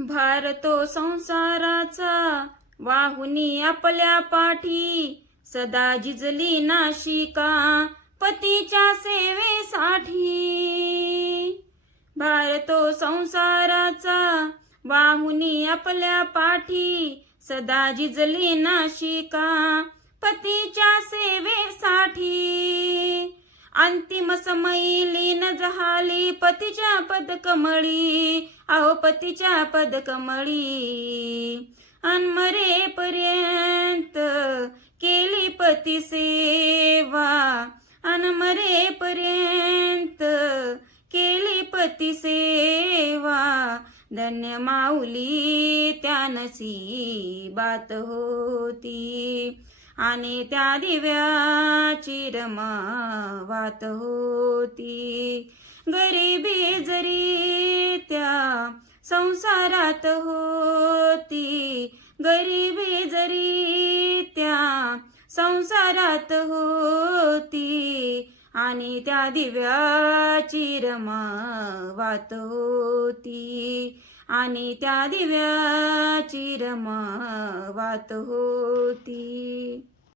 भार तो संसाराचा वाहुनी आपल्या पाठी, सदा झिजली नाशिका पतीच्या सेवेसाठी. भार तो संसाराचा वाहुनी आपल्या पाठी, सदा झिजली नाशिका पतीच्या सेवेसाठी. अंतिम समयी लीन झाली पतीच्या पदकमळी, अहो पतीच्या पदकमळी. अनमरेपर्यंत केली पती सेवा, अनमरेपर्यंत केली पती सेवा. धन्य माऊली त्या नशिबात होती, आणि त्या दिव्याची रमावात होती. गरिबी जरी त्या संसारात होती, गरिबी जरी त्या संसारात होती, आणि त्या दिव्याची रमावात होती, आणि त्या दिव्याची रमावात होती.